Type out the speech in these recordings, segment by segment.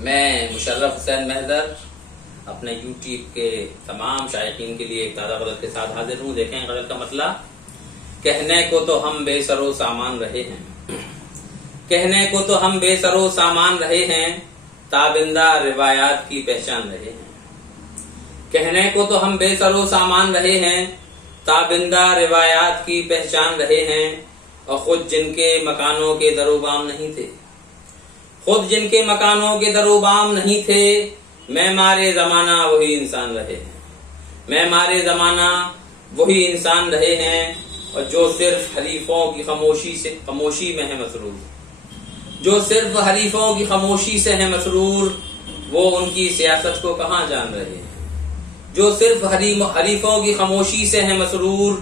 میں مشرف حسین محضر اپنے یوٹیوب کے تمام شائقین کے لیے ایک تازہ غزل کے ساتھ حاضر ہوں. دیکھیں غزل کا مطلب. کہنے کو تو ہم بے سر و سامان رہے ہیں، کہنے کو تو ہم بے سر و سامان رہے ہیں، تابندہ روایات کی پہچان رہے ہیں. کہنے کو تو ہم بے سر و سامان رہے ہیں، تابندہ روایات کی پہچان رہے ہیں. اور خود جن کے مکانوں کے در و بام نہیں تھے، خود جن کے مکانوں کے در و بام نہیں تھے، میں مارے زمانہ وہی انسان رہے ہیں، میں مارے زمانہ وہی انسان رہے ہیں. اور جو صرف حریفوں کی خاموشی میں ہے مسرور، جو صرف حریفوں کی خاموشی سے ہے مسرور، وہ ان کی سیاست کو کہاں جان رہے ہیں. جو صرف حریفوں کی خاموشی سے ہے مسرور،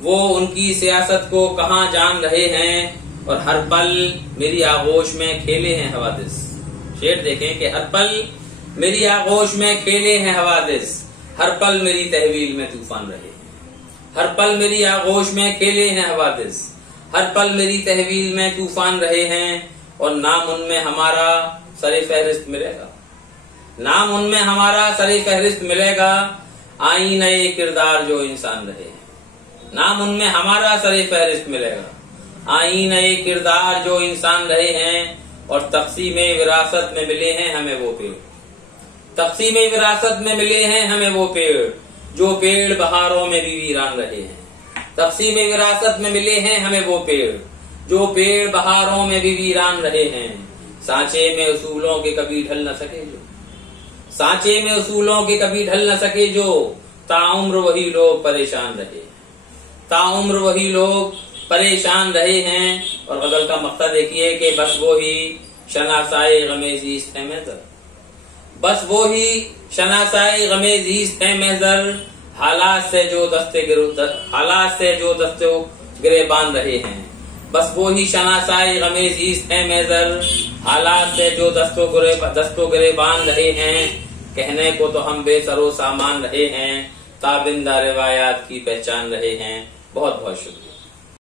وہ ان کی سیاست کو کہاں جان رہے ہیں. اور ہر پل میری آغوش میں کھیلے ہیں حوادث. شعر دیکھیں کہ ہر پل میری آغوش میں کھیلے ہیں حوادث، ہر پل میری تحویل میں طوفان رہے ہیں. ہر پل میری آغوش میں کھیلے ہیں حوادث، ہر پل میری تحویل میں طوفان رہے ہیں. اور نام ان میں ہمارا سر فہرست ملے گا، نام ان میں ہمارا سر فہرست ملے گا، آئینہ کردار جو انسان رہے ہیں. نام ان میں ہمارا سر فہرست ملے گا، آئینہ کردار جو انسان رہے ہیں. اور تقسیم وراثت میں ملے ہیں ہمیں وہ پیڑ، تقسیم وراثت میں ملے ہیں ہمیں وہ پیڑ، جو پیڑ بہاروں میں بھی ویران رہے ہیں. تقسیم وراثت میں ملے ہیں ہمیں وہ پیڑ، جو پیڑ بہاروں میں بھی ویران رہے ہیں. سانچے میں اصولوں کے کبھی ڈھل نہ سکے جو، سانچے میں اصولوں کے کبھی ڈھل نہ سکے جو، تاعمر وہی لوگ پریشان رہے ہیں، تاعمر وہی لوگ پریشان رہے ہیں. اور غزل کا مقصد دیکھیے کہ بس وہی شناسائے غم زیست ہے محضر، بس وہی شناسائے غم زیست ہے محضر، حالات سے جو دست گریبان رہے ہیں. بس وہی شناسائے غم زیست ہے محضر، حالات سے جو دست و گریبان رہے ہیں. کہنے کو تو ہم بے سر و سامان رہے ہیں، تابندہ روایات کی پہچان رہے ہیں. بہت بہت شکریہ.